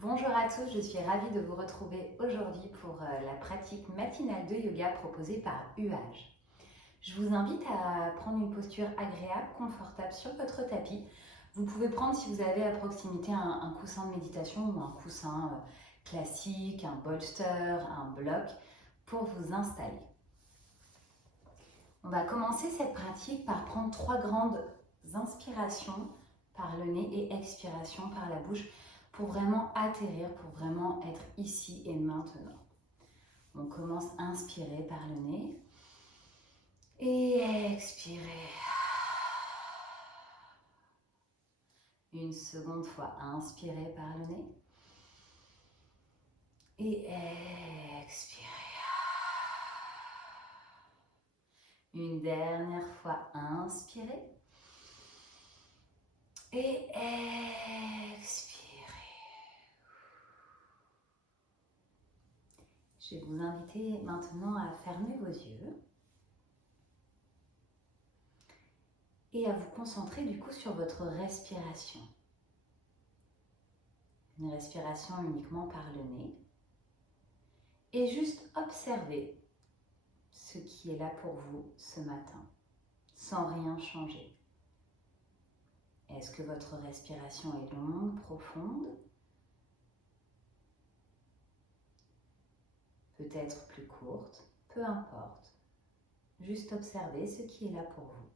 Bonjour à tous, je suis ravie de vous retrouver aujourd'hui pour la pratique matinale de yoga proposée par UAGE. Je vous invite à prendre une posture agréable, confortable sur votre tapis. Vous pouvez prendre, si vous avez à proximité, un coussin de méditation ou un coussin classique, un bolster, un bloc pour vous installer. On va commencer cette pratique par prendre 3 grandes inspirations par le nez et expirations par la bouche pour vraiment atterrir, pour vraiment être ici et maintenant. On commence à inspirer par le nez et expirer. Une seconde fois, inspirer par le nez et expirer. Une dernière fois, inspirer et expirer. Je vais vous inviter maintenant à fermer vos yeux et à vous concentrer du coup sur votre respiration. Une respiration uniquement par le nez et juste observer ce qui est là pour vous ce matin, sans rien changer. Est-ce que votre respiration est longue, profonde? Peut-être plus courte, peu importe. Juste observer ce qui est là pour vous.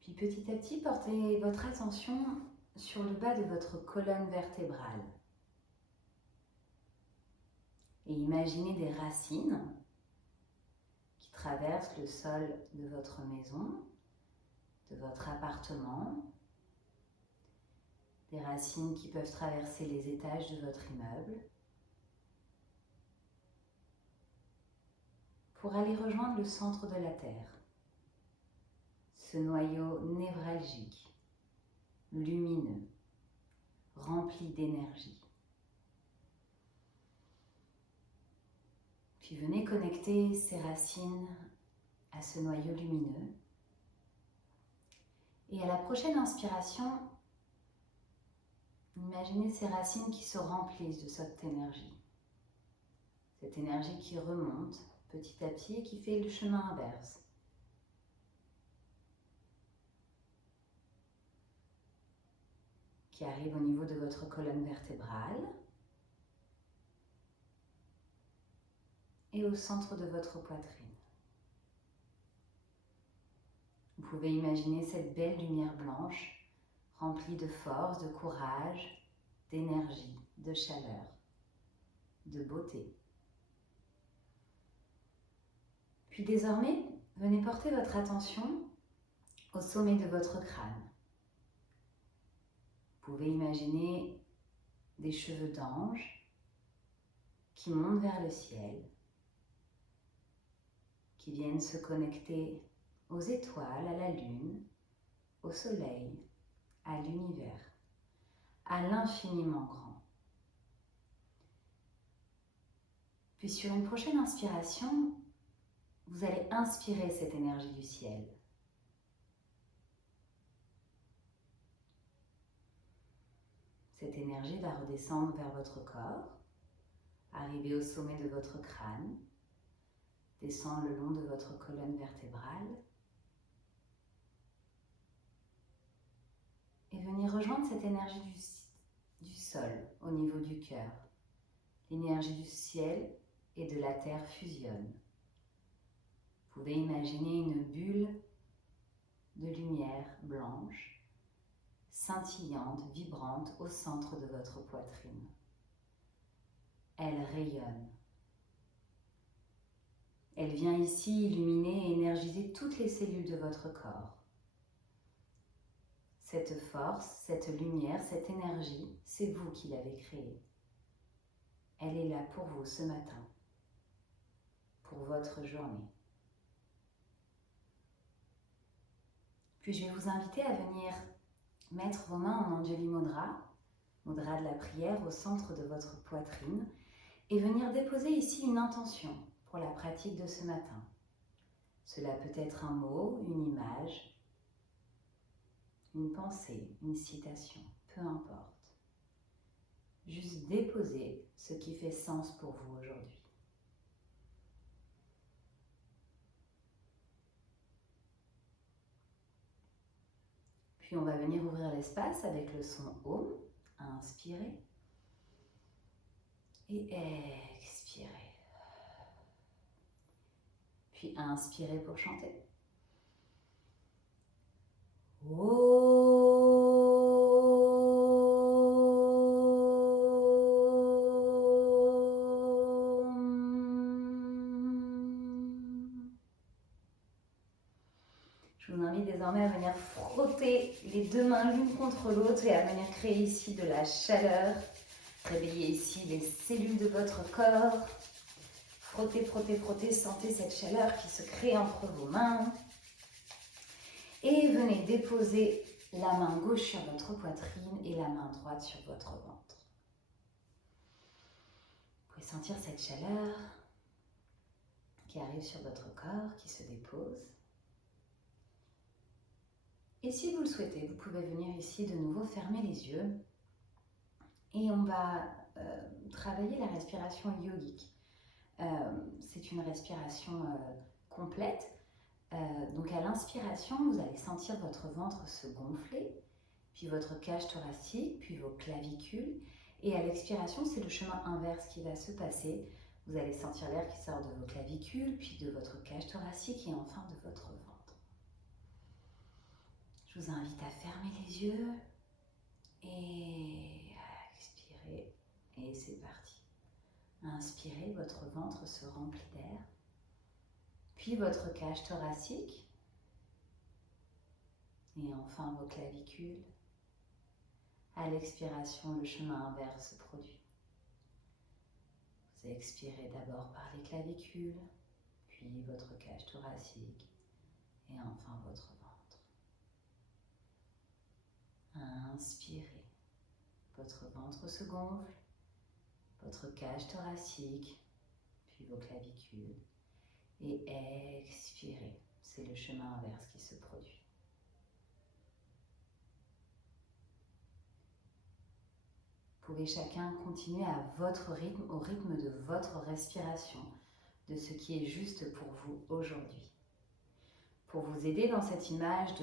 Puis petit à petit, portez votre attention sur le bas de votre colonne vertébrale. Et imaginez des racines qui traversent le sol de votre maison, de votre appartement, des racines qui peuvent traverser les étages de votre immeuble, pour aller rejoindre le centre de la Terre, ce noyau névralgique, lumineux, rempli d'énergie. Puis venez connecter ces racines à ce noyau lumineux. Et à la prochaine inspiration, imaginez ces racines qui se remplissent de cette énergie. Cette énergie qui remonte petit à petit et qui fait le chemin inverse. Qui arrive au niveau de votre colonne vertébrale et au centre de votre poitrine. Vous pouvez imaginer cette belle lumière blanche remplie de force, de courage, d'énergie, de chaleur, de beauté. Puis désormais, venez porter votre attention au sommet de votre crâne. Vous pouvez imaginer des cheveux d'ange qui montent vers le ciel, qui viennent se connecter aux étoiles, à la lune, au soleil, à l'univers, à l'infiniment grand. Puis sur une prochaine inspiration, vous allez inspirer cette énergie du ciel. Cette énergie va redescendre vers votre corps, arriver au sommet de votre crâne, descendre le long de votre colonne vertébrale et venir rejoindre cette énergie du sol au niveau du cœur. L'énergie du ciel et de la terre fusionnent. Vous pouvez imaginer une bulle de lumière blanche, scintillante, vibrante au centre de votre poitrine. Elle rayonne. Elle vient ici illuminer et énergiser toutes les cellules de votre corps. Cette force, cette lumière, cette énergie, c'est vous qui l'avez créée. Elle est là pour vous ce matin, pour votre journée. Puis je vais vous inviter à venir mettre vos mains en Anjali Mudra, mudra de la prière au centre de votre poitrine, et venir déposer ici une intention pour la pratique de ce matin. Cela peut être un mot, une image, une pensée, une citation, peu importe. Juste déposer ce qui fait sens pour vous aujourd'hui. Puis on va venir ouvrir l'espace avec le son Om, à inspirer et expirer. Puis à inspirer pour chanter. Je vous invite désormais à venir frotter les deux mains l'une contre l'autre et à venir créer ici de la chaleur. Réveillez ici les cellules de votre corps. Frottez, frottez, frottez, sentez cette chaleur qui se crée entre vos mains. Et venez déposer la main gauche sur votre poitrine et la main droite sur votre ventre. Vous pouvez sentir cette chaleur qui arrive sur votre corps, qui se dépose. Et si vous le souhaitez, vous pouvez venir ici de nouveau fermer les yeux et on va travailler la respiration yogique. C'est une respiration complète. Donc à l'inspiration, vous allez sentir votre ventre se gonfler, puis votre cage thoracique, puis vos clavicules. Et à l'expiration, c'est le chemin inverse qui va se passer. Vous allez sentir l'air qui sort de vos clavicules, puis de votre cage thoracique et enfin de votre ventre. Je vous invite à fermer les yeux et à expirer. Et c'est parti. Inspirez, votre ventre se remplit d'air. Puis votre cage thoracique. Et enfin vos clavicules. À l'expiration, le chemin inverse se produit. Vous expirez d'abord par les clavicules, puis votre cage thoracique et enfin votre ventre. Inspirez, votre ventre se gonfle, votre cage thoracique, puis vos clavicules. Et expirez, c'est le chemin inverse qui se produit. Vous pouvez chacun continuer à votre rythme, au rythme de votre respiration, de ce qui est juste pour vous aujourd'hui. Pour vous aider dans cette image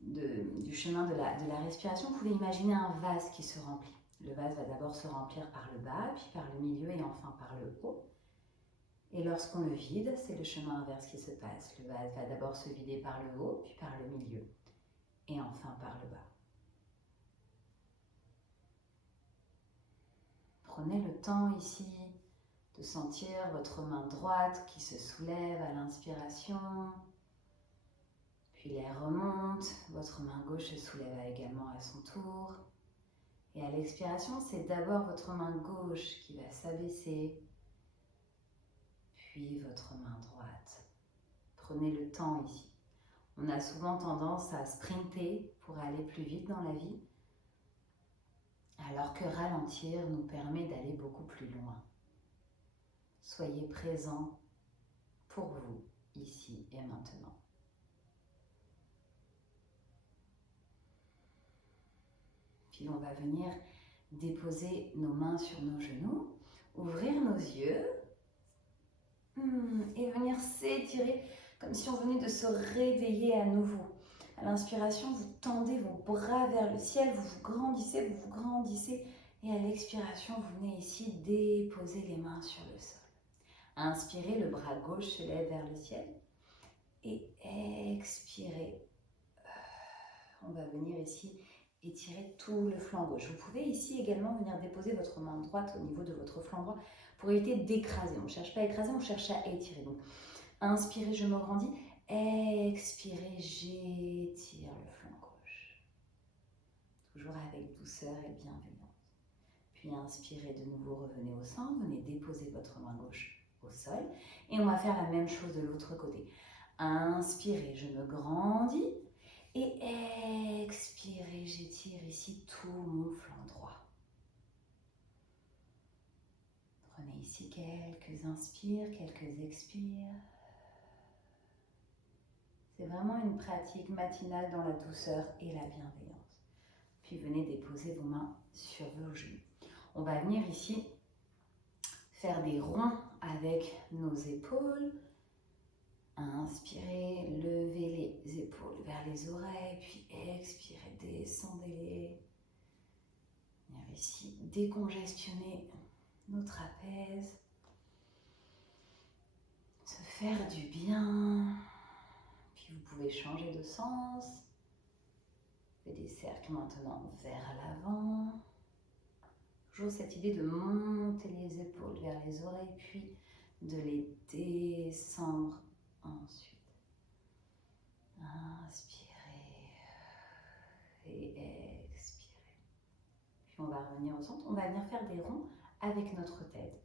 du chemin de la respiration, vous pouvez imaginer un vase qui se remplit. Le vase va d'abord se remplir par le bas, puis par le milieu et enfin par le haut. Et lorsqu'on le vide, c'est le chemin inverse qui se passe. Le vase va d'abord se vider par le haut, puis par le milieu et enfin par le bas. Prenez le temps ici de sentir votre main droite qui se soulève à l'inspiration, puis l'air remonte, votre main gauche se soulève également à son tour. Et à l'expiration, c'est d'abord votre main gauche qui va s'abaisser, puis votre main droite. Prenez le temps ici. On a souvent tendance à sprinter pour aller plus vite dans la vie, alors que ralentir nous permet d'aller beaucoup plus loin. Soyez présents pour vous, ici et maintenant. Puis on va venir déposer nos mains sur nos genoux, ouvrir nos yeux et venir s'étirer comme si on venait de se réveiller à nouveau. À l'inspiration, vous tendez vos bras vers le ciel, vous vous grandissez et à l'expiration, vous venez ici déposer les mains sur le sol. Inspirez, le bras gauche se lève vers le ciel et expirez. On va venir ici étirer tout le flanc gauche. Vous pouvez ici également venir déposer votre main droite au niveau de votre flanc droit pour éviter d'écraser. On ne cherche pas à écraser, on cherche à étirer. Donc, inspirez, je me grandis. Expirez, j'étire le flanc gauche. Toujours avec douceur et bienveillance. Puis inspirez de nouveau, revenez au centre, venez déposer votre main gauche au sol. Et on va faire la même chose de l'autre côté. Inspirez, je me grandis. Et expirez, j'étire ici tout mon flanc droit. Prenez ici quelques inspires, quelques expires. C'est vraiment une pratique matinale dans la douceur et la bienveillance. Puis venez déposer vos mains sur vos genoux. On va venir ici faire des ronds avec nos épaules. Inspirez, levez les épaules vers les oreilles, puis expirez, descendez-les. Venir ici décongestionner nos trapèzes. Se faire du bien. Puis vous pouvez changer de sens. Faites des cercles maintenant vers l'avant. Toujours cette idée de monter les épaules vers les oreilles, puis de les descendre ensuite. Inspirez et expirez. Puis on va revenir au centre. On va venir faire des ronds avec notre tête.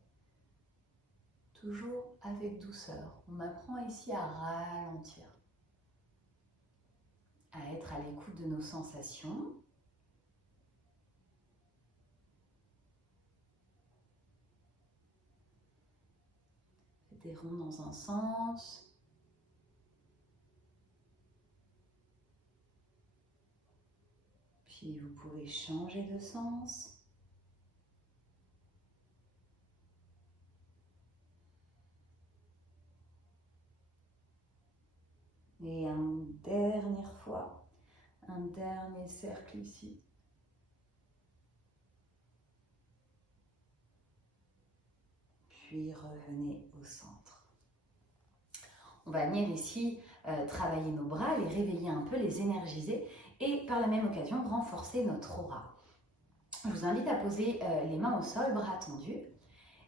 Toujours avec douceur. On apprend ici à ralentir, à être à l'écoute de nos sensations. Faites des ronds dans un sens. Puis vous pouvez changer de sens. Et une dernière fois, un dernier cercle ici. Puis revenez au centre. On va venir ici travailler nos bras, les réveiller un peu, les énergiser et par la même occasion renforcer notre aura. Je vous invite à poser les mains au sol, bras tendus.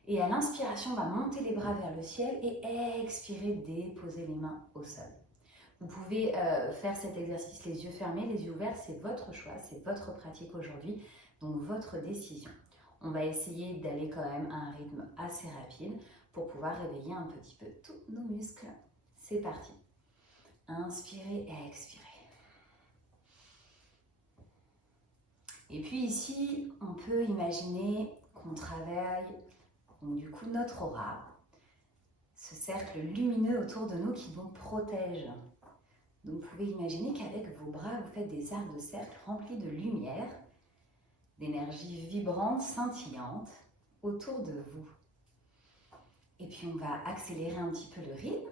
Et à l'inspiration, on va monter les bras vers le ciel et expirer, déposer les mains au sol. Vous pouvez faire cet exercice les yeux fermés, les yeux ouverts, c'est votre choix, c'est votre pratique aujourd'hui, donc votre décision. On va essayer d'aller quand même à un rythme assez rapide pour pouvoir réveiller un petit peu tous nos muscles. C'est parti. Inspirez et expirez. Et puis ici, on peut imaginer qu'on travaille donc, du coup notre aura, ce cercle lumineux autour de nous qui nous protège. Donc vous pouvez imaginer qu'avec vos bras, vous faites des arcs de cercle remplis de lumière, d'énergie vibrante, scintillante autour de vous. Et puis on va accélérer un petit peu le rythme,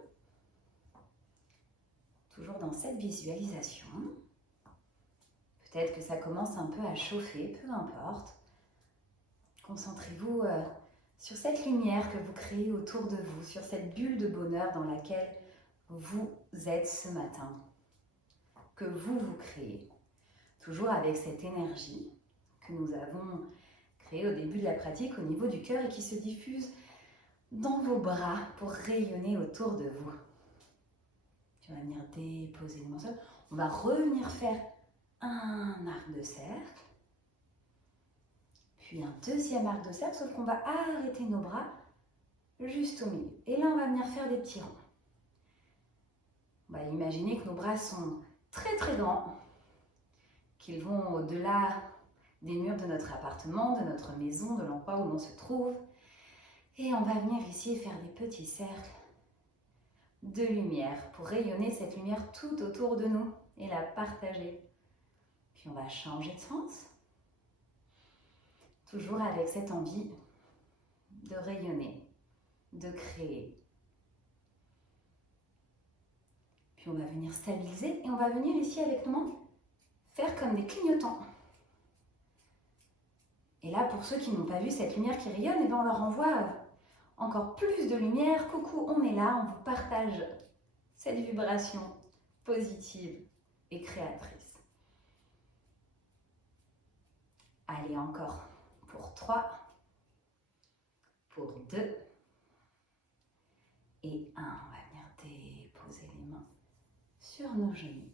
toujours dans cette visualisation. Peut-être que ça commence un peu à chauffer, peu importe. Concentrez-vous sur cette lumière que vous créez autour de vous, sur cette bulle de bonheur dans laquelle vous êtes ce matin, que vous créez, toujours avec cette énergie que nous avons créée au début de la pratique au niveau du cœur et qui se diffuse dans vos bras pour rayonner autour de vous. Tu vas venir déposer les mains au sol. On va revenir faire un arc de cercle, puis un deuxième arc de cercle, sauf qu'on va arrêter nos bras juste au milieu. Et là, on va venir faire des petits ronds. On va imaginer que nos bras sont très très grands, qu'ils vont au-delà des murs de notre appartement, de notre maison, de l'endroit où l'on se trouve. Et on va venir ici faire des petits cercles de lumière pour rayonner cette lumière tout autour de nous et la partager. Puis on va changer de sens, toujours avec cette envie de rayonner, de créer. Puis on va venir stabiliser et on va venir ici avec nos mains faire comme des clignotants. Et là, pour ceux qui n'ont pas vu cette lumière qui rayonne, eh bien on leur envoie encore plus de lumière. Coucou, on est là, on vous partage cette vibration positive et créatrice. Allez, encore pour 3, pour 2 et 1. On va venir déposer les mains sur nos genoux.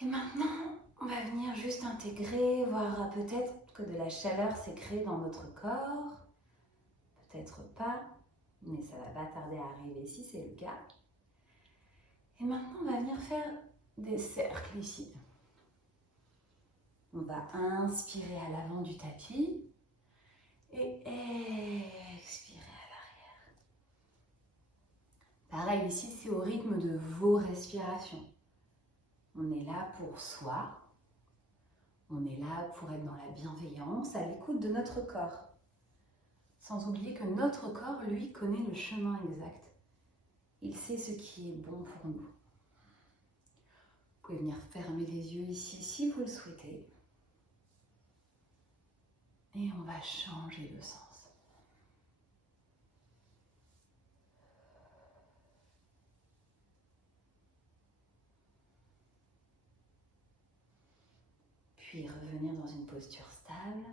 Et maintenant, on va venir juste intégrer, voir peut-être que de la chaleur s'est créée dans notre corps. Peut-être pas, mais ça va pas tarder à arriver si c'est le cas. Et maintenant, on va venir faire des cercles ici. On va inspirer à l'avant du tapis et expirer à l'arrière. Pareil, ici, c'est au rythme de vos respirations. On est là pour soi. On est là pour être dans la bienveillance, à l'écoute de notre corps. Sans oublier que notre corps, lui, connaît le chemin exact. Il sait ce qui est bon pour nous. Vous pouvez venir fermer les yeux ici si vous le souhaitez. Et on va changer de sens. Puis revenir dans une posture stable.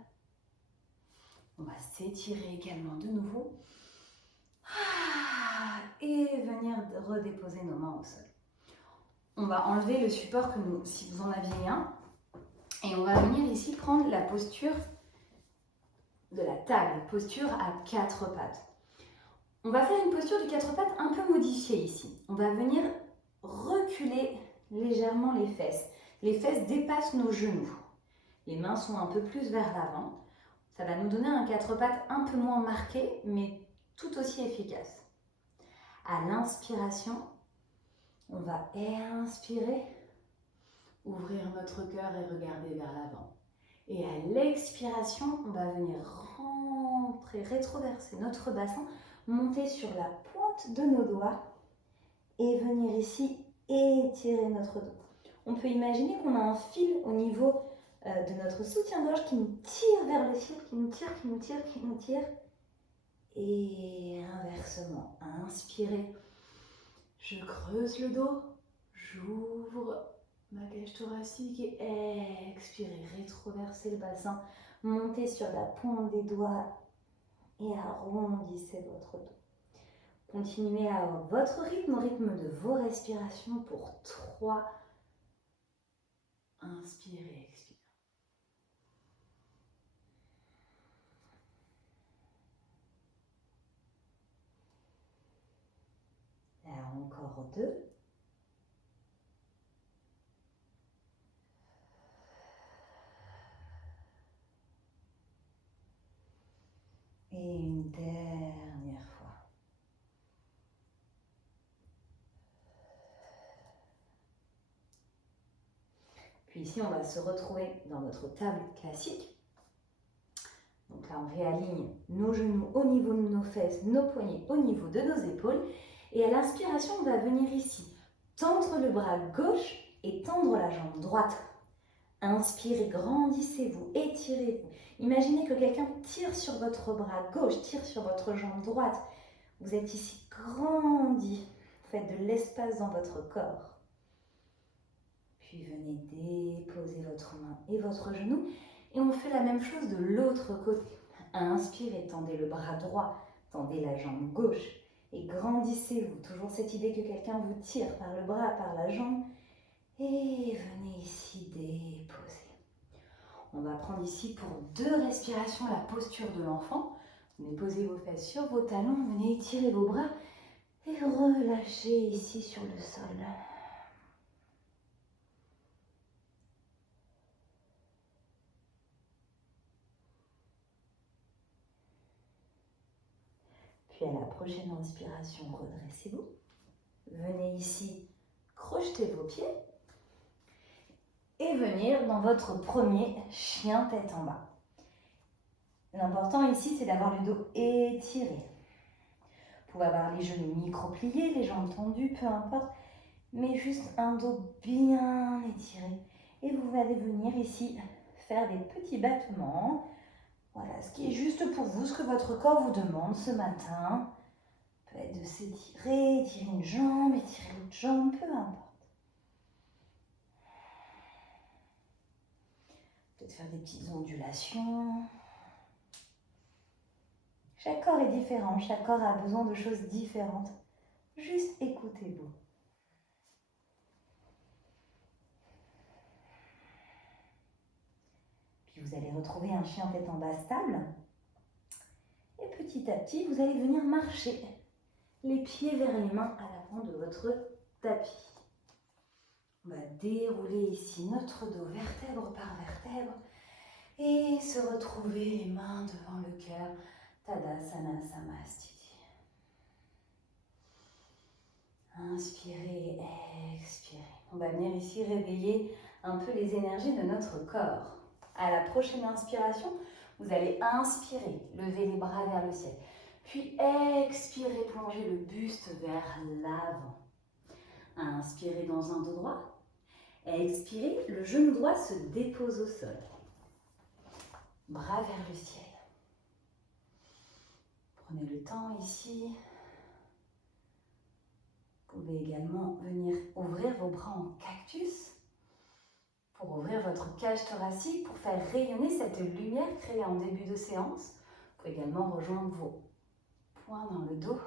On va s'étirer également de nouveau. Et venir redéposer nos mains au sol. On va enlever le support que nous, si vous en aviez un, et on va venir ici prendre la posture de la table, posture à 4 pattes. On va faire une posture de 4 pattes un peu modifiée ici. On va venir reculer légèrement les fesses. Les fesses dépassent nos genoux. Les mains sont un peu plus vers l'avant. Ça va nous donner un 4 pattes un peu moins marqué, mais tout aussi efficace. À l'inspiration, on va inspirer, ouvrir notre cœur et regarder vers l'avant. Et à l'expiration, on va venir rentrer, rétroverser notre bassin, monter sur la pointe de nos doigts et venir ici étirer notre dos. On peut imaginer qu'on a un fil au niveau de notre soutien-gorge qui nous tire vers le ciel, qui nous tire, qui nous tire, qui nous tire. Et inversement, inspirez, je creuse le dos, j'ouvre ma cage thoracique et expirez, rétroversez le bassin, montez sur la pointe des doigts et arrondissez votre dos. Continuez à votre rythme, au rythme de vos respirations pour 3. Inspirez, expirez. Là encore 2. Et une dernière fois. Puis ici, on va se retrouver dans notre table classique. Donc là, on réaligne nos genoux au niveau de nos fesses, nos poignets au niveau de nos épaules. Et à l'inspiration, on va venir ici tendre le bras gauche et tendre la jambe droite. Inspirez, grandissez-vous, étirez-vous. Imaginez que quelqu'un tire sur votre bras gauche, tire sur votre jambe droite. Vous êtes ici grandi. Vous faites de l'espace dans votre corps. Puis venez déposer votre main et votre genou. Et on fait la même chose de l'autre côté. Inspirez, tendez le bras droit, tendez la jambe gauche. Et grandissez-vous. Toujours cette idée que quelqu'un vous tire par le bras, par la jambe. Et venez ici déposer. On va prendre ici pour 2 respirations la posture de l'enfant. Venez poser vos fesses sur vos talons, venez étirer vos bras et relâchez ici sur le sol. Puis à la prochaine inspiration, redressez-vous. Venez ici crocheter vos pieds et venir dans votre premier chien tête en bas. L'important ici, c'est d'avoir le dos étiré. Vous pouvez avoir les genoux micro-pliés, les jambes tendues, peu importe, mais juste un dos bien étiré. Et vous allez venir ici faire des petits battements. Voilà, ce qui est juste pour vous, ce que votre corps vous demande ce matin. Peut être de s'étirer, étirer une jambe, étirer l'autre jambe, peu importe. Peut-être faire des petites ondulations. Chaque corps est différent, chaque corps a besoin de choses différentes. Juste écoutez-vous. Puis vous allez retrouver un chien tête en bas stable. Et petit à petit, vous allez venir marcher les pieds vers les mains à l'avant de votre tapis. On va dérouler ici notre dos vertèbre par vertèbre et se retrouver les mains devant le cœur. Tadasana Samastiti. Inspirez, expirez. On va venir ici réveiller un peu les énergies de notre corps. À la prochaine inspiration, vous allez inspirer, lever les bras vers le ciel. Puis expirez, plongez le buste vers l'avant. Inspirez dans un dos droit. Expirez, le genou droit se dépose au sol. Bras vers le ciel. Prenez le temps ici. Vous pouvez également venir ouvrir vos bras en cactus pour ouvrir votre cage thoracique, pour faire rayonner cette lumière créée en début de séance. Vous pouvez également rejoindre vos poings dans le dos.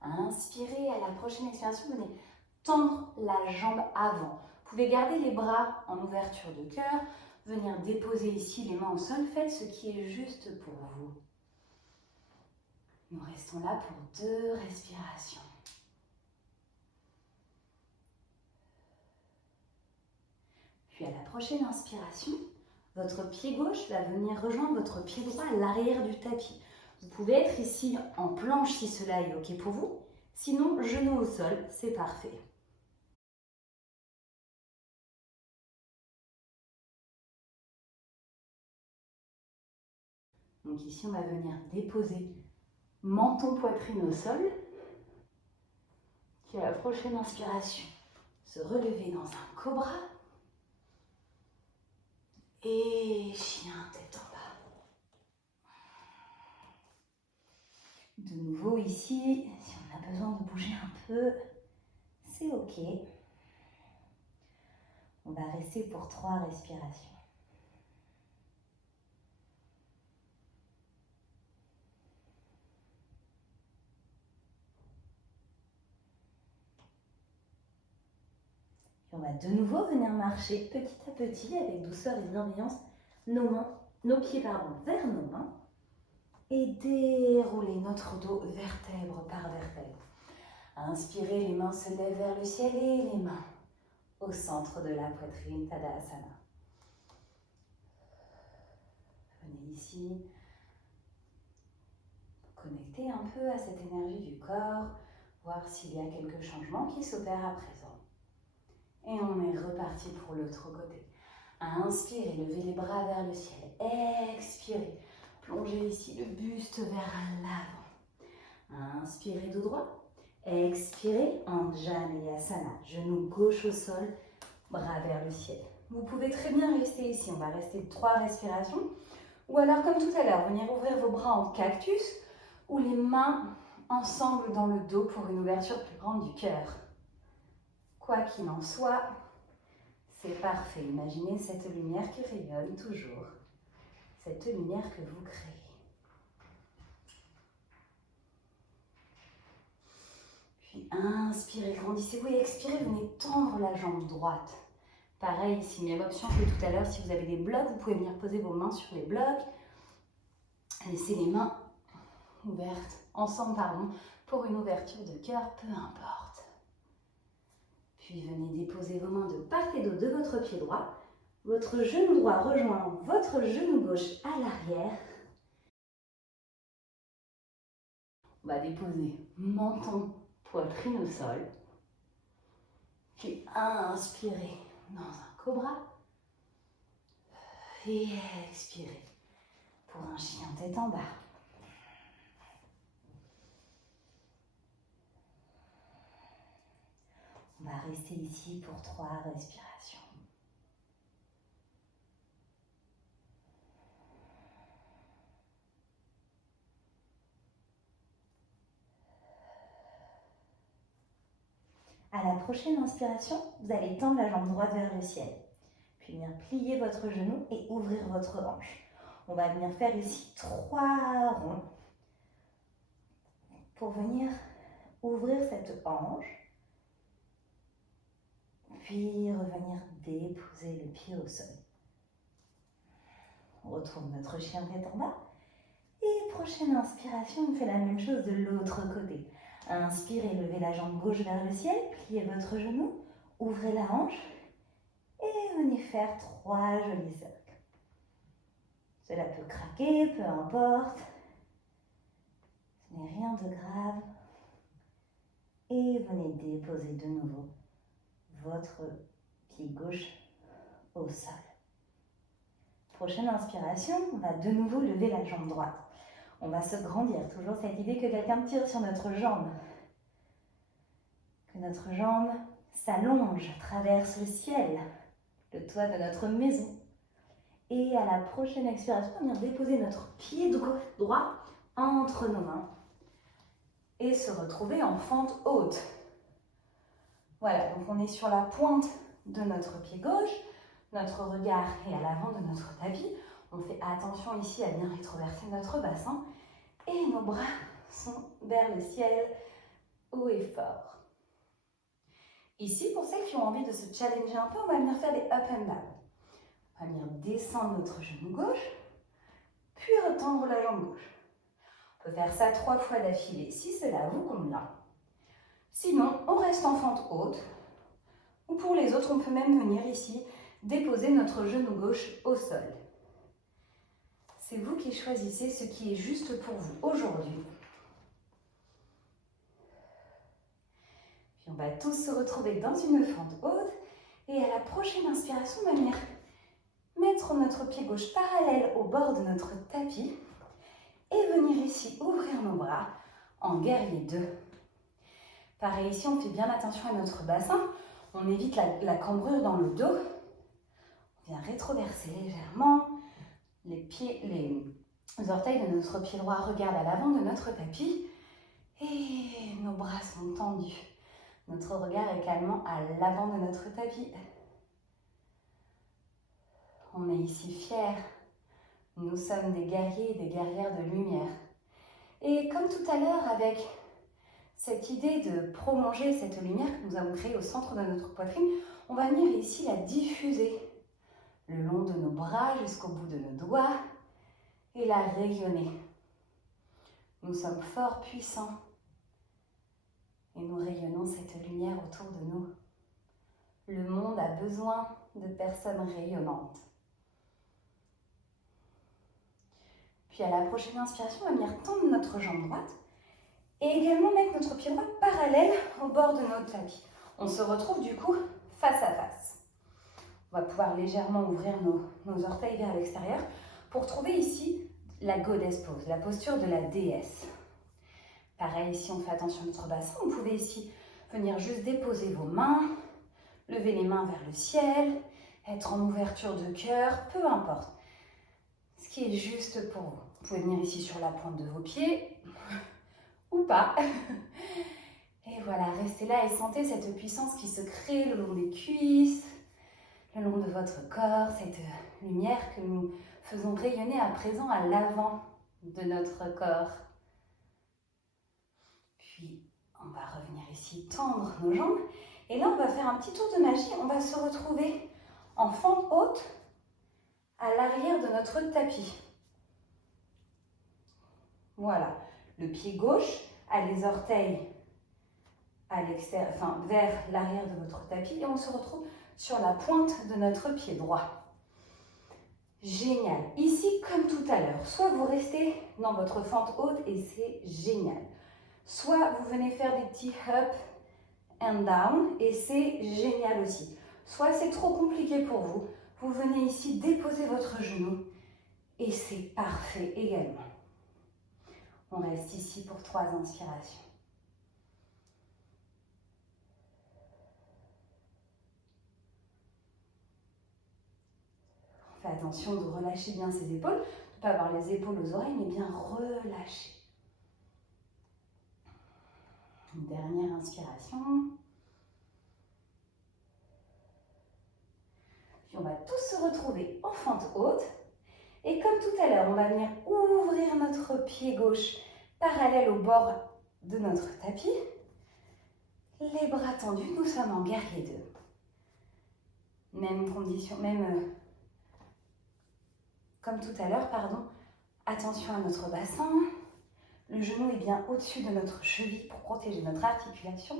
Inspirez, à la prochaine expiration, venez tendre la jambe avant. Vous pouvez garder les bras en ouverture de cœur, venir déposer ici les mains au sol. Faites ce qui est juste pour vous. Nous restons là pour 2 respirations. Puis à la prochaine inspiration, votre pied gauche va venir rejoindre votre pied droit à l'arrière du tapis. Vous pouvez être ici en planche si cela est OK pour vous. Sinon, genou au sol, c'est parfait. Donc ici, on va venir déposer menton, poitrine au sol. Puis à la prochaine inspiration, se relever dans un cobra. Et chien, tête en bas. De nouveau ici, si on a besoin de bouger un peu, c'est OK. On va rester pour 3 respirations. Puis on va de nouveau venir marcher petit à petit avec douceur et bienveillance nos pieds vers nos mains et dérouler notre dos vertèbre par vertèbre. Inspirez, les mains se lèvent vers le ciel et les mains au centre de la poitrine, Tadasana. Venez ici, connecter un peu à cette énergie du corps, voir s'il y a quelques changements qui s'opèrent à présent. Et on est reparti pour l'autre côté. Inspirez, levez les bras vers le ciel. Expirez, plongez ici le buste vers l'avant. Inspirez dos droit. Expirez, Anjaneyasana. Genou gauche au sol, bras vers le ciel. Vous pouvez très bien rester ici. On va rester 3 respirations. Ou alors, comme tout à l'heure, venir ouvrir vos bras en cactus ou les mains ensemble dans le dos pour une ouverture plus grande du cœur. Quoi qu'il en soit, c'est parfait. Imaginez cette lumière qui rayonne toujours. Cette lumière que vous créez. Puis inspirez, grandissez-vous et expirez, venez tendre la jambe droite. Pareil ici, même option que tout à l'heure. Si vous avez des blocs, vous pouvez venir poser vos mains sur les blocs. Laissez les mains ouvertes, ensemble, pour une ouverture de cœur, peu importe. Puis venez déposer vos mains de part et d'autre de votre pied droit. Votre genou droit rejoint votre genou gauche à l'arrière. On va déposer menton, poitrine au sol. Puis inspirez dans un cobra. Et expirez pour un chien tête en bas. On va rester ici pour 3 respirations. À la prochaine inspiration, vous allez tendre la jambe droite vers le ciel. Puis venir plier votre genou et ouvrir votre hanche. On va venir faire ici 3 ronds pour venir ouvrir cette hanche. Puis revenir déposer le pied au sol. On retrouve notre chien tête en bas. Et prochaine inspiration, on fait la même chose de l'autre côté. Inspirez, levez la jambe gauche vers le ciel, pliez votre genou, ouvrez la hanche et venez faire 3 jolis cercles. Cela peut craquer, peu importe. Ce n'est rien de grave. Et venez déposer de nouveau votre pied gauche au sol. Prochaine inspiration, on va de nouveau lever la jambe droite. On va se grandir, toujours cette idée que quelqu'un tire sur notre jambe. Que notre jambe s'allonge, traverse le ciel, le toit de notre maison. Et à la prochaine expiration, on va venir déposer notre pied droit entre nos mains et se retrouver en fente haute. Voilà, donc on est sur la pointe de notre pied gauche, notre regard est à l'avant de notre tapis. On fait attention ici à bien rétroverser notre bassin et nos bras sont vers le ciel, haut et fort. Ici, pour celles qui ont envie de se challenger un peu, on va venir faire des up and down. On va venir descendre notre genou gauche, puis retendre la jambe gauche. On peut faire ça 3 fois d'affilée si cela vous convient. Sinon, on reste en fente haute. Ou pour les autres, on peut même venir ici déposer notre genou gauche au sol. C'est vous qui choisissez ce qui est juste pour vous aujourd'hui. Puis on va tous se retrouver dans une fente haute. Et à la prochaine inspiration, on va venir mettre notre pied gauche parallèle au bord de notre tapis. Et venir ici ouvrir nos bras en guerrier 2. Pareil ici, on fait bien attention à notre bassin. On évite la cambrure dans le dos. On vient rétroverser légèrement. Les orteils de notre pied droit regardent à l'avant de notre tapis. Et nos bras sont tendus. Notre regard est calmement à l'avant de notre tapis. On est ici fiers. Nous sommes des guerriers et des guerrières de lumière. Et comme tout à l'heure, avec cette idée de prolonger cette lumière que nous avons créée au centre de notre poitrine, on va venir ici la diffuser le long de nos bras jusqu'au bout de nos doigts et la rayonner. Nous sommes forts, puissants et nous rayonnons cette lumière autour de nous. Le monde a besoin de personnes rayonnantes. Puis à la prochaine inspiration, on va venir tendre notre jambe droite et également mettre notre pied droit parallèle au bord de notre tapis. On se retrouve du coup face à face. On va pouvoir légèrement ouvrir nos orteils vers l'extérieur pour trouver ici la goddess pose, la posture de la déesse. Pareil, ici on fait attention à notre bassin. Vous pouvez ici venir juste déposer vos mains, lever les mains vers le ciel, être en ouverture de cœur, peu importe. Ce qui est juste pour vous. Vous pouvez venir ici sur la pointe de vos pieds ou pas. Et voilà, restez là et sentez cette puissance qui se crée le long des cuisses, le long de votre corps, cette lumière que nous faisons rayonner à présent à l'avant de notre corps. Puis, on va revenir ici tendre nos jambes. Et là, on va faire un petit tour de magie. On va se retrouver en fente haute à l'arrière de notre tapis. Voilà, le pied gauche a les orteils à l'extérieur, vers l'arrière de votre tapis et on se retrouve sur la pointe de notre pied droit. Génial. Ici, comme tout à l'heure, soit vous restez dans votre fente haute et c'est génial. Soit vous venez faire des petits up and down et c'est génial aussi. Soit c'est trop compliqué pour vous, vous venez ici déposer votre genou et c'est parfait également. On reste ici pour 3 inspirations. On fait attention de relâcher bien ses épaules, de ne pas avoir les épaules aux oreilles, mais bien relâcher. Une dernière inspiration. Puis on va tous se retrouver en fente haute. Et comme tout à l'heure, on va venir ouvrir notre pied gauche parallèle au bord de notre tapis. Les bras tendus, nous sommes en guerrier 2. Même condition, comme tout à l'heure, attention à notre bassin. Le genou est bien au-dessus de notre cheville pour protéger notre articulation.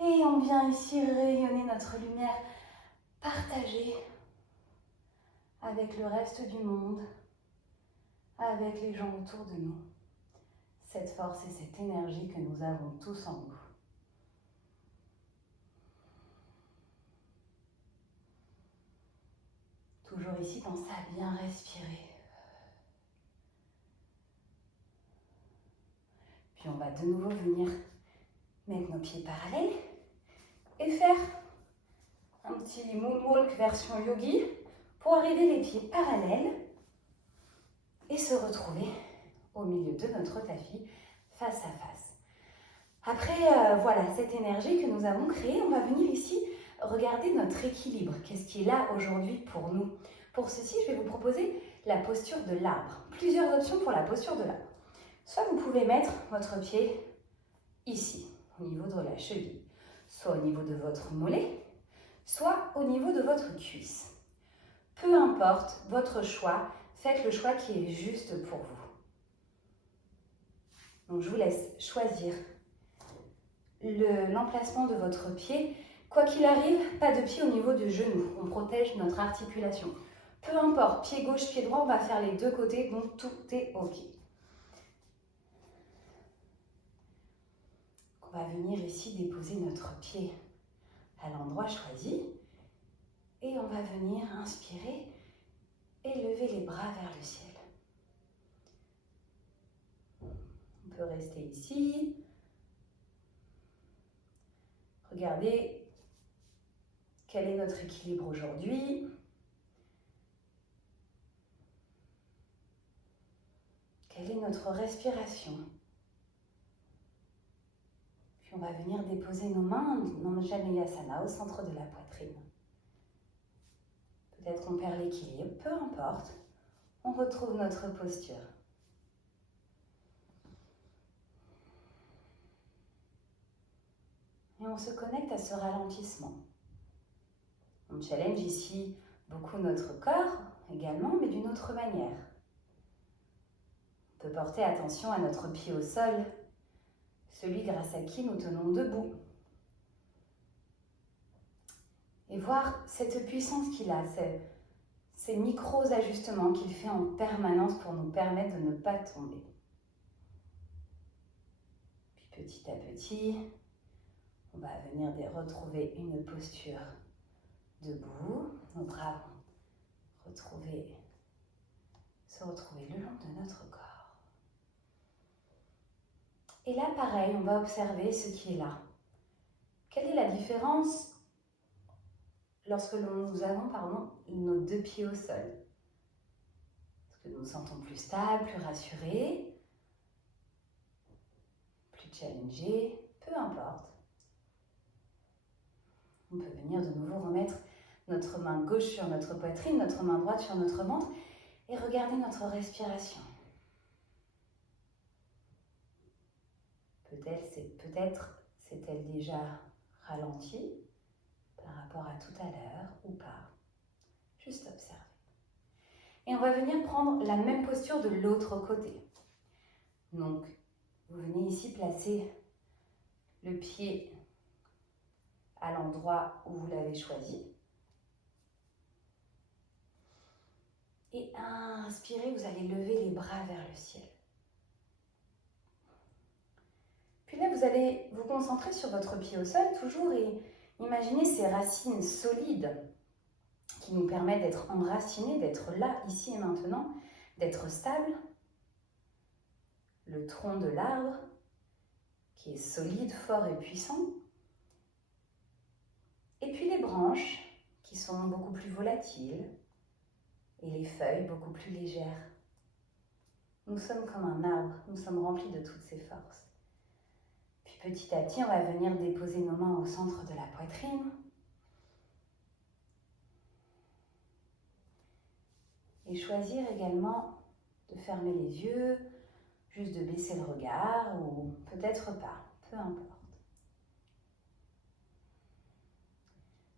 Et on vient ici rayonner notre lumière partagée avec le reste du monde, avec les gens autour de nous. cette force et cette énergie que nous avons tous en nous. Toujours ici, pensez à bien respirer. Puis on va de nouveau venir mettre nos pieds parallèles et faire un petit moonwalk version yogi pour arriver les pieds parallèles et se retrouver au milieu de notre tapis face à face. Après, voilà, cette énergie que nous avons créée, on va venir ici regarder notre équilibre. Qu'est-ce qui est là aujourd'hui pour nous? Pour ceci, je vais vous proposer la posture de l'arbre. Plusieurs options pour la posture de l'arbre. Soit vous pouvez mettre votre pied ici, au niveau de la cheville, soit au niveau de votre mollet, soit au niveau de votre cuisse. Peu importe votre choix, faites le choix qui est juste pour vous. Donc je vous laisse choisir l'emplacement de votre pied. Quoi qu'il arrive, pas de pied au niveau du genou, on protège notre articulation. Peu importe, pied gauche, pied droit, on va faire les deux côtés, donc tout est ok. On va venir ici déposer notre pied à l'endroit choisi et on va venir inspirer et lever les bras vers le ciel. On peut rester ici. Regardez quel est notre équilibre aujourd'hui. Quelle est notre respiration? Puis on va venir déposer nos mains dans Janeyasana au centre de la poitrine. Peut-être qu'on perd l'équilibre, peu importe. On retrouve notre posture. Et on se connecte à ce ralentissement. On challenge ici beaucoup notre corps également, mais d'une autre manière. On peut porter attention à notre pied au sol, celui grâce à qui nous tenons debout. Et voir cette puissance qu'il a, ces micros-ajustements qu'il fait en permanence pour nous permettre de ne pas tomber. Puis petit à petit, on va venir retrouver une posture debout. Nos bras vont se retrouver le long de notre corps. Et là, pareil, on va observer ce qui est là. Quelle est la différence lorsque nous avons nos deux pieds au sol? Est-ce que nous nous sentons plus stables, plus rassurés, plus challengés? Peu importe. On peut venir de nouveau remettre notre main gauche sur notre poitrine, notre main droite sur notre ventre et regarder notre respiration. Peut-être s'est-elle déjà ralentie par rapport à tout à l'heure ou pas. Juste observer. Et on va venir prendre la même posture de l'autre côté. Donc, vous venez ici placer le pied à l'endroit où vous l'avez choisi. Et inspirez, vous allez lever les bras vers le ciel. Puis là, vous allez vous concentrer sur votre pied au sol toujours et imaginez ces racines solides qui nous permettent d'être enracinés, d'être là, ici et maintenant, d'être stable. Le tronc de l'arbre qui est solide, fort et puissant. Et puis les branches qui sont beaucoup plus volatiles et les feuilles beaucoup plus légères. Nous sommes comme un arbre, nous sommes remplis de toutes ces forces. Puis petit à petit, on va venir déposer nos mains au centre de la poitrine. Et choisir également de fermer les yeux, juste de baisser le regard ou peut-être pas, peu importe.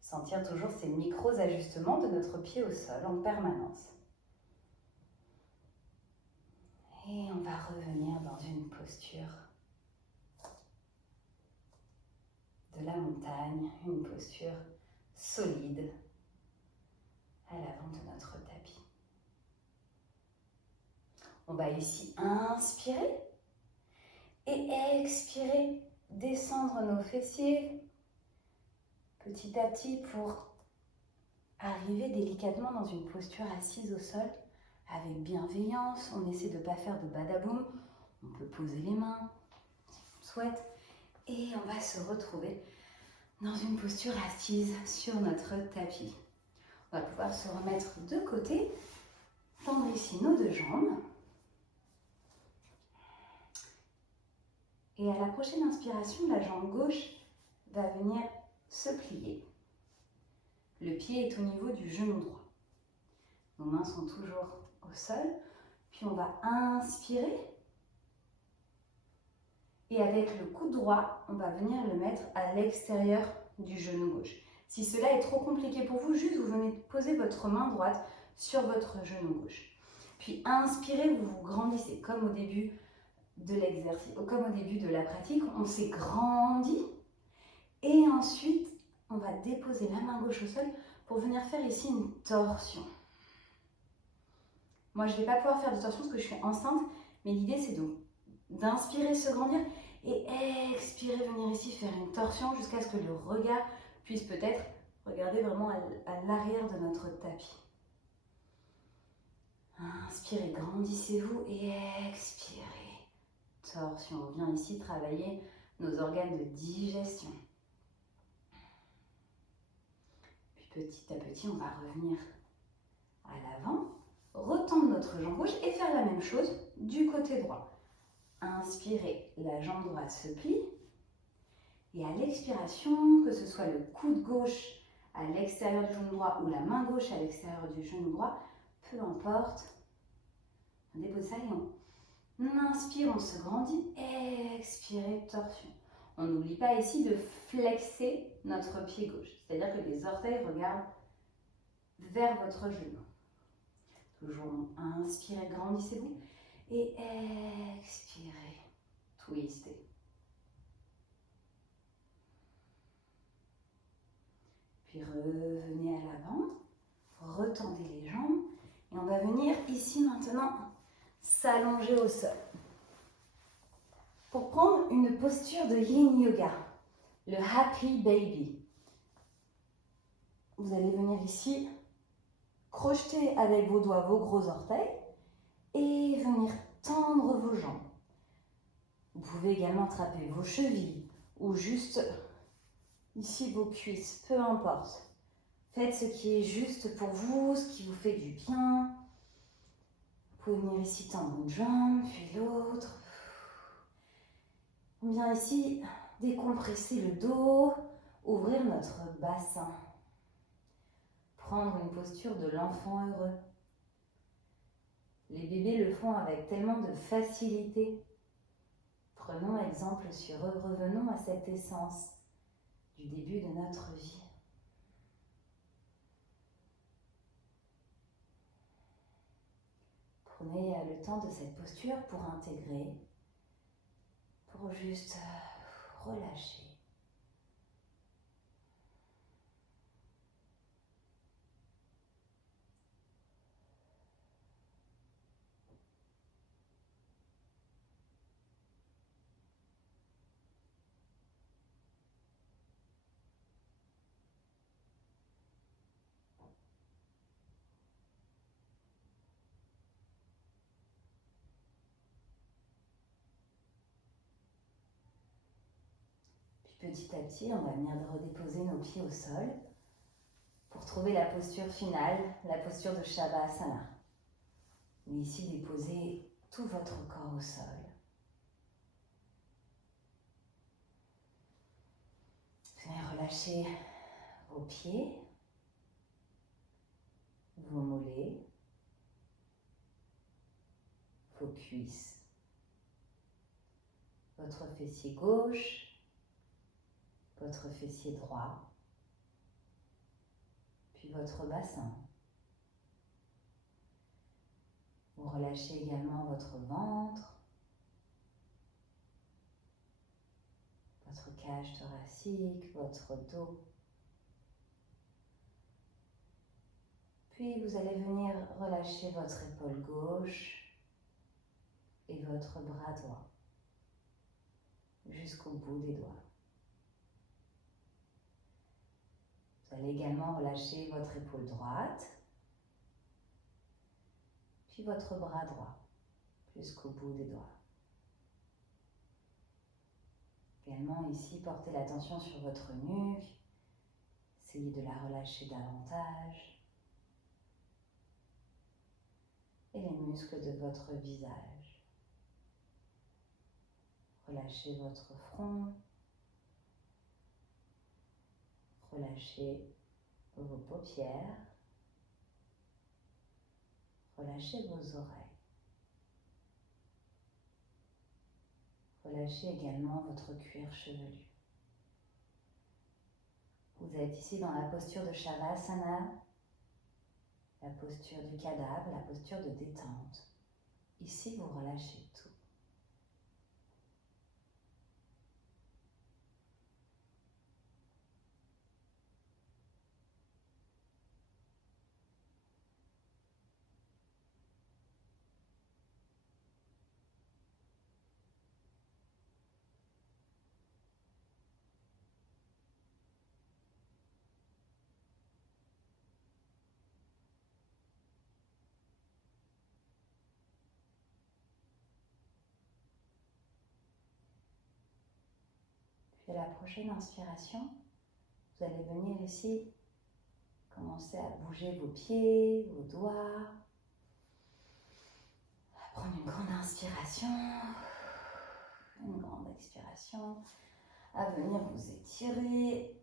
Sentir toujours ces micros-ajustements de notre pied au sol en permanence. Et on va revenir dans une posture de la montagne, une posture solide à l'avant de notre tapis. On va ici inspirer Et expirez, descendre nos fessiers petit à petit pour arriver délicatement dans une posture assise au sol avec bienveillance. On essaie de ne pas faire de badaboum. On peut poser les mains si on le souhaite. Et on va se retrouver dans une posture assise sur notre tapis. On va pouvoir se remettre de côté, tendre ici nos deux jambes. Et à la prochaine inspiration, la jambe gauche va venir se plier. Le pied est au niveau du genou droit. Nos mains sont toujours au sol. Puis on va inspirer. Et avec le coude droit, on va venir le mettre à l'extérieur du genou gauche. Si cela est trop compliqué pour vous, juste vous venez poser votre main droite sur votre genou gauche. Puis inspirez, vous vous grandissez comme au début de l'exercice, comme au début de la pratique, on s'est grandi. Et ensuite, on va déposer la main gauche au sol pour venir faire ici une torsion. Moi, je ne vais pas pouvoir faire de torsion parce que je suis enceinte, mais l'idée c'est donc d'inspirer, se grandir et expirer, venir ici faire une torsion jusqu'à ce que le regard puisse peut-être regarder vraiment à l'arrière de notre tapis. Inspirez, grandissez-vous et expirez. Torsion, on vient ici travailler nos organes de digestion. Puis petit à petit, on va revenir à l'avant, retendre notre jambe gauche et faire la même chose du côté droit. Inspirez, la jambe droite se plie. Et à l'expiration, que ce soit le coude gauche à l'extérieur du genou droit ou la main gauche à l'extérieur du genou droit, peu importe, on dépose ça et on inspire, on se grandit, expirez, torsion. On n'oublie pas ici de flexer notre pied gauche, c'est-à-dire que les orteils regardent vers votre genou. Toujours inspirez, grandissez-vous et expirez, twistez. Puis revenez à l'avant, retendez les jambes et on va venir ici maintenant s'allonger au sol. Pour prendre une posture de Yin Yoga, le Happy Baby. Vous allez venir ici crocheter avec vos doigts vos gros orteils et venir tendre vos jambes. Vous pouvez également attraper vos chevilles ou juste ici vos cuisses, peu importe. Faites ce qui est juste pour vous, ce qui vous fait du bien. Vous pouvez venir ici tendre une jambe, puis l'autre. On vient ici décompresser le dos, ouvrir notre bassin. Prendre une posture de l'enfant heureux. Les bébés le font avec tellement de facilité. Prenons exemple sur eux, revenons à cette essence du début de notre vie. Prenez le temps de cette posture pour intégrer, pour juste relâcher. Petit à petit, on va venir redéposer nos pieds au sol pour trouver la posture finale, la posture de Shavasana. Mais ici, déposez tout votre corps au sol. Venez relâcher vos pieds, vos mollets, vos cuisses, votre fessier gauche, votre fessier droit, puis votre bassin. Vous relâchez également votre ventre, votre cage thoracique, votre dos. Puis vous allez venir relâcher votre épaule gauche et votre bras droit. jusqu'au bout des doigts. Vous allez également relâcher votre épaule droite, puis votre bras droit jusqu'au bout des doigts. Également ici, portez l'attention sur votre nuque. Essayez de la relâcher davantage. Et les muscles de votre visage. Relâchez votre front. Relâchez vos paupières. Relâchez vos oreilles. Relâchez également votre cuir chevelu. Vous êtes ici dans la posture de Shavasana, la posture du cadavre, la posture de détente. Ici, vous relâchez tout. Puis à la prochaine inspiration, vous allez venir ici, commencer à bouger vos pieds, vos doigts. Prendre une grande inspiration, une grande expiration. À venir vous étirer.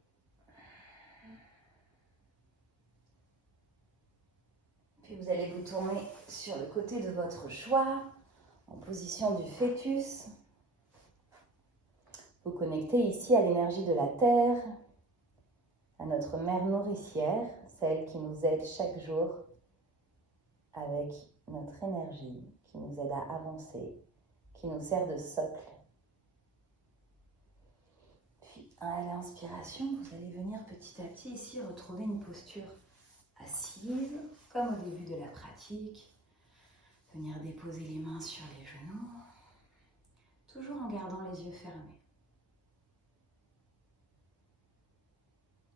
Puis vous allez vous tourner sur le côté de votre choix, en position du fœtus. Vous connectez ici à l'énergie de la terre, à notre mère nourricière, celle qui nous aide chaque jour avec notre énergie, qui nous aide à avancer, qui nous sert de socle. Puis à l'inspiration, vous allez venir petit à petit ici retrouver une posture assise, comme au début de la pratique. Venir déposer les mains sur les genoux, toujours en gardant les yeux fermés.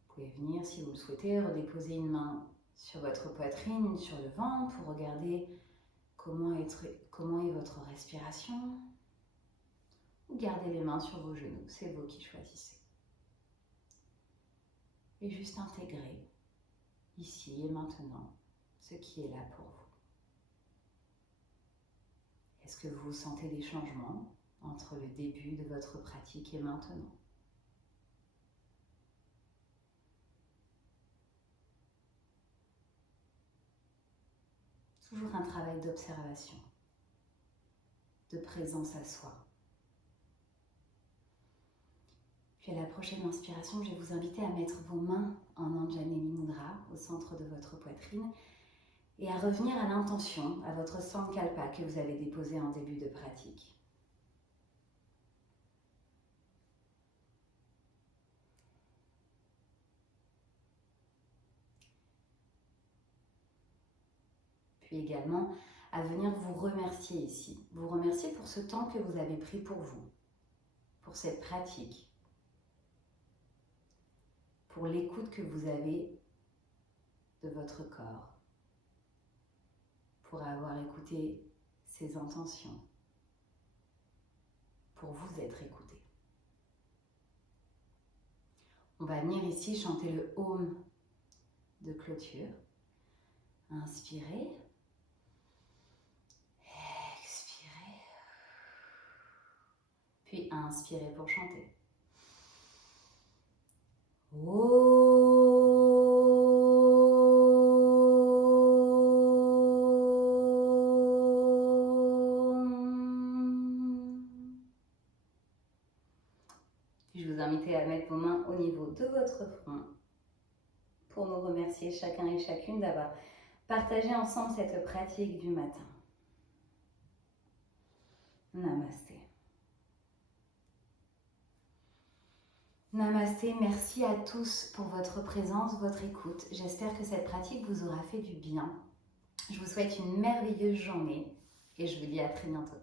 Vous pouvez venir, si vous le souhaitez, redéposer une main sur votre poitrine, une sur le ventre, pour regarder comment est votre respiration. Ou gardez les mains sur vos genoux, c'est vous qui choisissez. Et juste intégrer, ici et maintenant, ce qui est là pour vous. Est-ce que vous sentez des changements entre le début de votre pratique et maintenant ? Toujours un travail d'observation, de présence à soi. Puis à la prochaine inspiration, je vais vous inviter à mettre vos mains en Anjaneyali Mudra au centre de votre poitrine et à revenir à l'intention, à votre Sankalpa que vous avez déposé en début de pratique. Puis également à venir vous remercier ici. Vous remercier pour ce temps que vous avez pris pour vous, pour cette pratique, pour l'écoute que vous avez de votre corps, pour avoir écouté ses intentions, pour vous être écouté. On va venir ici chanter le Om de clôture. Inspirez. Expirez. Puis inspirez pour chanter. Je vous invite à mettre vos mains au niveau de votre front pour nous remercier chacun et chacune d'avoir partagé ensemble cette pratique du matin. Namasté. Namasté, merci à tous pour votre présence, votre écoute. J'espère que cette pratique vous aura fait du bien. Je vous souhaite une merveilleuse journée et je vous dis à très bientôt.